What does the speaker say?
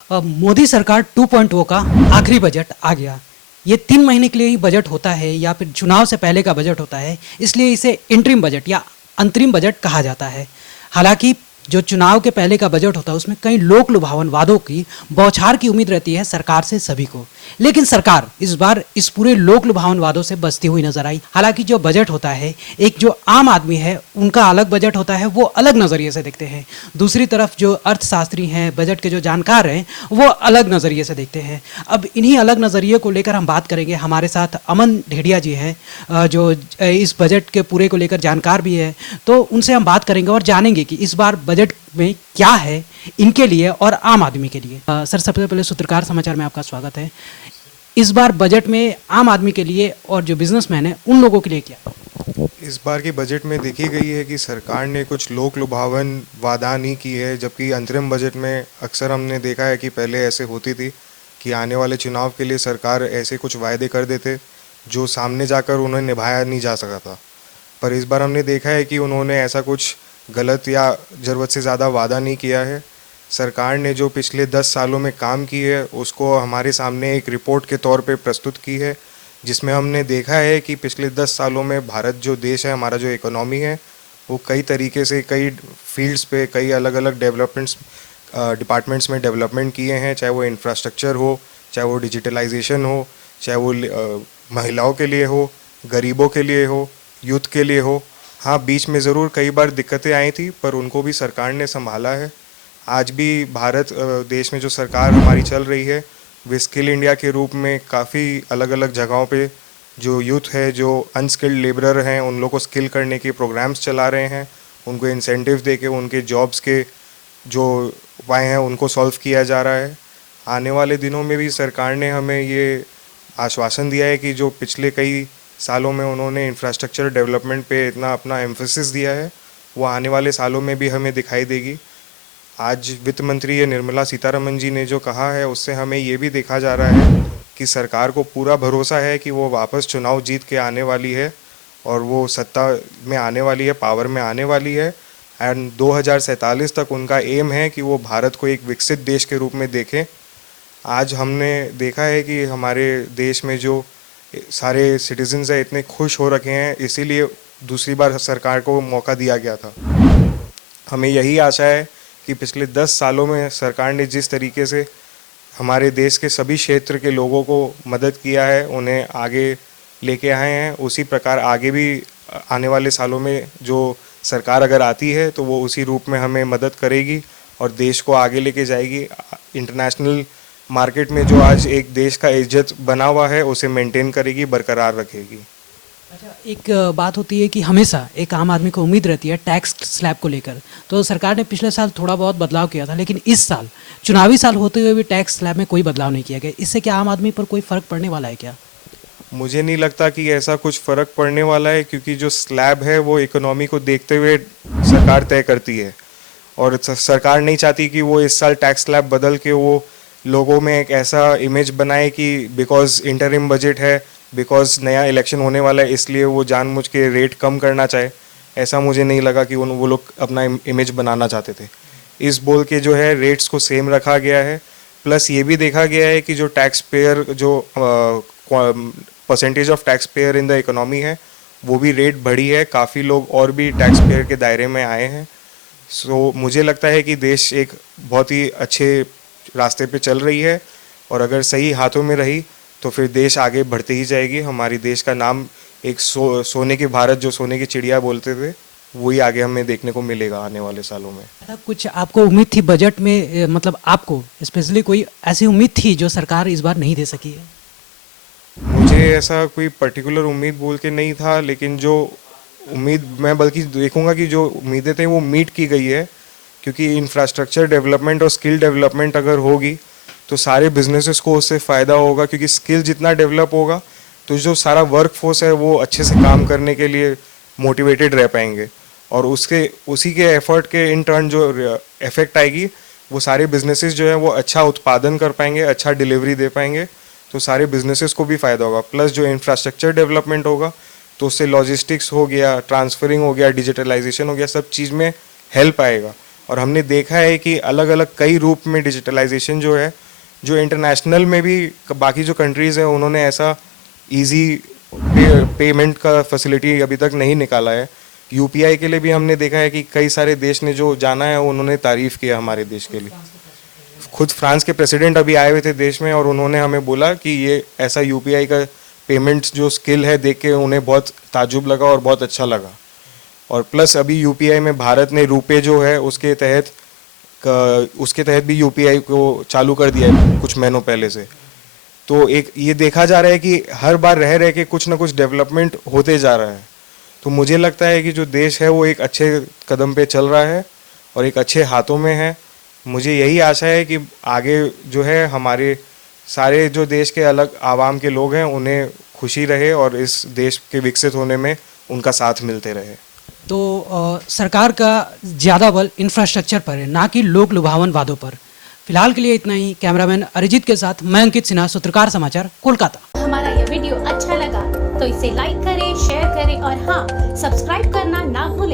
मोदी सरकार 2.0 का आखिरी बजट आ गया। ये 3 महीने के लिए ही बजट होता है या फिर चुनाव से पहले का बजट होता है, इसलिए इसे इंटरिम बजट या अंतरिम बजट कहा जाता है। हालांकि जो चुनाव के पहले का बजट होता है उसमें कई लोक लुभावन वादों की बौछार की उम्मीद रहती है सरकार से सभी को, लेकिन सरकार इस बार इस पूरे लोक लुभावन वादों से बचती हुई नजर आई। हालांकि जो बजट होता है, एक जो आम आदमी है उनका अलग बजट होता है, वो अलग नज़रिए से देखते हैं। दूसरी तरफ जो अर्थशास्त्री हैं, बजट के जो जानकार हैं, वो अलग नज़रिए से देखते हैं। अब इन्हीं अलग नज़रिए को लेकर हम बात करेंगे। हमारे साथ अमन ढेडिया जी हैं, जो इस बजट के पूरे को लेकर जानकार भी है, तो उनसे हम बात करेंगे और जानेंगे कि इस बार बजट में क्या है इनके लिए और आम आदमी के लिए। सर, सबसे पहले सूत्रकार समाचार में आपका स्वागत है। इस बार बजट में आम आदमी के लिए और जो बिजनेसमैन है उन लोगों के लिए क्या? इस बार की बजट में देखी गई है कि सरकार ने कुछ लोक लुभावन वादा नहीं की है, जबकि अंतरिम बजट में अक्सर हमने देखा है कि पहले ऐसे होती थी कि आने वाले चुनाव के लिए सरकार ऐसे कुछ वायदे कर देते जो सामने जाकर उन्हें निभाया नहीं जा सका था। पर इस बार हमने देखा है कि उन्होंने ऐसा कुछ गलत या ज़रूरत से ज़्यादा वादा नहीं किया है। सरकार ने जो पिछले 10 सालों में काम की है उसको हमारे सामने एक रिपोर्ट के तौर पे प्रस्तुत की है, जिसमें हमने देखा है कि पिछले 10 सालों में भारत जो देश है, हमारा जो इकोनॉमी है, वो कई तरीके से कई फील्ड्स पे कई अलग अलग डिपार्टमेंट्स में डेवलपमेंट किए हैं, चाहे वो इंफ्रास्ट्रक्चर हो, चाहे वो डिजिटलाइजेशन हो, चाहे वो महिलाओं के लिए हो, गरीबों के लिए हो, यूथ के लिए हो। हाँ, बीच में ज़रूर कई बार दिक्कतें आई थी, पर उनको भी सरकार ने संभाला है। आज भी भारत देश में जो सरकार हमारी चल रही है, वे स्किल इंडिया के रूप में काफ़ी अलग अलग जगहों पे जो यूथ है, जो अनस्किल्ड लेबरर हैं, उन लोगों को स्किल करने के प्रोग्राम्स चला रहे हैं। उनको इंसेंटिव दे के उनके जॉब्स के जो उपाय हैं उनको सॉल्व किया जा रहा है। आने वाले दिनों में भी सरकार ने हमें ये आश्वासन दिया है कि जो पिछले कई सालों में उन्होंने इंफ्रास्ट्रक्चर डेवलपमेंट पे इतना अपना एम्फेसिस दिया है, वो आने वाले सालों में भी हमें दिखाई देगी। आज वित्त मंत्री निर्मला सीतारमन जी ने जो कहा है, उससे हमें ये भी देखा जा रहा है कि सरकार को पूरा भरोसा है कि वो वापस चुनाव जीत के आने वाली है और वो सत्ता में आने वाली है, पावर में आने वाली है। एंड 2047 तक उनका एम है कि वो भारत को एक विकसित देश के रूप में देखें। आज हमने देखा है कि हमारे देश में जो सारे सिटीजन्स हैं इतने खुश हो रखे हैं, इसीलिए दूसरी बार सरकार को मौका दिया गया था। हमें यही आशा है कि पिछले 10 सालों में सरकार ने जिस तरीके से हमारे देश के सभी क्षेत्र के लोगों को मदद किया है, उन्हें आगे लेके आए हैं, उसी प्रकार आगे भी आने वाले सालों में जो सरकार अगर आती है तो वो उसी रूप में हमें मदद करेगी और देश को आगे लेके जाएगी। इंटरनेशनल मार्केट में जो आज एक देश का इज्जत बना हुआ है उसे मेंटेन करेगी, बरकरार रखेगी। अच्छा, एक बात होती है कि हमेशा एक आम आदमी को उम्मीद रहती है टैक्स स्लैब को लेकर। तो सरकार ने पिछले साल थोड़ा बहुत बदलाव किया था, लेकिन इस साल चुनावी साल होते हुए भी टैक्स स्लैब में कोई बदलाव नहीं किया गया। इससे क्या आम आदमी पर कोई फ़र्क पड़ने वाला है क्या? मुझे नहीं लगता कि ऐसा कुछ फ़र्क पड़ने वाला है, क्योंकि जो स्लैब है वो इकोनॉमी को देखते हुए सरकार तय करती है और सरकार नहीं चाहती कि वो इस साल टैक्स स्लैब बदल के वो लोगों में एक ऐसा इमेज बनाए कि बिकॉज इंटरिम बजट है, बिकॉज नया इलेक्शन होने वाला है, इसलिए वो जानबूझ के रेट कम करना चाहे। ऐसा मुझे नहीं लगा कि वो लोग अपना इमेज बनाना चाहते थे। इस बोल के जो है रेट्स को सेम रखा गया है। प्लस ये भी देखा गया है कि जो टैक्स पेयर जो percentage of tax payer in the economy है, वो भी रेट बढ़ी है। काफ़ी लोग और भी टैक्स पेयर के दायरे में आए हैं। सो मुझे लगता है कि देश एक बहुत ही अच्छे रास्ते पे चल रही है और अगर सही हाथों में रही तो फिर देश आगे बढ़ते ही जाएगी। हमारी देश का नाम एक सोने के भारत, जो सोने की चिड़िया बोलते थे, वही आगे हमें देखने को मिलेगा आने वाले सालों में। कुछ आपको उम्मीद थी बजट में, मतलब आपको स्पेशली कोई ऐसी उम्मीद थी जो सरकार इस बार नहीं दे सकी है? मुझे ऐसा कोई पर्टिकुलर उम्मीद बोल के नहीं था, लेकिन जो उम्मीद मैं बल्कि देखूंगा कि जो उम्मीदें थे वो मीट की गई है, क्योंकि इंफ्रास्ट्रक्चर डेवलपमेंट और स्किल डेवलपमेंट अगर होगी तो सारे बिजनेसेस को उससे फ़ायदा होगा, क्योंकि स्किल जितना डेवलप होगा तो जो सारा वर्क फोर्स है वो अच्छे से काम करने के लिए मोटिवेटेड रह पाएंगे और उसी के एफर्ट के इन टर्न जो इफेक्ट आएगी, वो सारे बिजनेसेस जो है वो अच्छा उत्पादन कर पाएंगे, अच्छा डिलीवरी दे पाएंगे, तो सारे बिजनेसेस को भी फ़ायदा होगा। प्लस जो इंफ्रास्ट्रक्चर डेवलपमेंट होगा तो उससे लॉजिस्टिक्स हो गया, ट्रांसफरिंग हो गया, डिजिटलाइजेशन हो गया, सब चीज़ में हेल्प आएगा और हमने देखा है कि अलग अलग कई रूप में डिजिटलाइजेशन जो है, जो इंटरनेशनल में भी बाकी जो कंट्रीज़ हैं उन्होंने ऐसा इजी पेमेंट का फैसिलिटी अभी तक नहीं निकाला है। यूपीआई के लिए भी हमने देखा है कि कई सारे देश ने जो जाना है उन्होंने तारीफ़ किया हमारे देश के लिए। खुद फ्रांस के प्रेसिडेंट अभी आए हुए थे देश में और उन्होंने हमें बोला कि ये ऐसा यूपीआई का पेमेंट्स जो स्किल है देख के उन्हें बहुत ताज्जुब लगा और बहुत अच्छा लगा। और प्लस अभी यूपीआई में भारत ने रुपे जो है उसके तहत भी यूपीआई को चालू कर दिया है कुछ महीनों पहले से। तो एक ये देखा जा रहा है कि हर बार रह रह के कुछ ना कुछ डेवलपमेंट होते जा रहा है। तो मुझे लगता है कि जो देश है वो एक अच्छे कदम पे चल रहा है और एक अच्छे हाथों में है। मुझे यही आशा है कि आगे जो है हमारे सारे जो देश के अलग आवाम के लोग हैं उन्हें खुशी रहे और इस देश के विकसित होने में उनका साथ मिलते रहे। तो सरकार का ज़्यादा बल इंफ्रास्ट्रक्चर पर है, ना कि लोक लुभावन वादों पर। फिलहाल के लिए इतना ही। कैमरामैन अरिजीत के साथ मैं अंकित सिन्हा, सूत्रकार समाचार, कोलकाता। हमारा यह वीडियो अच्छा लगा तो इसे लाइक करें, शेयर करें और हाँ, सब्सक्राइब करना ना भूलें।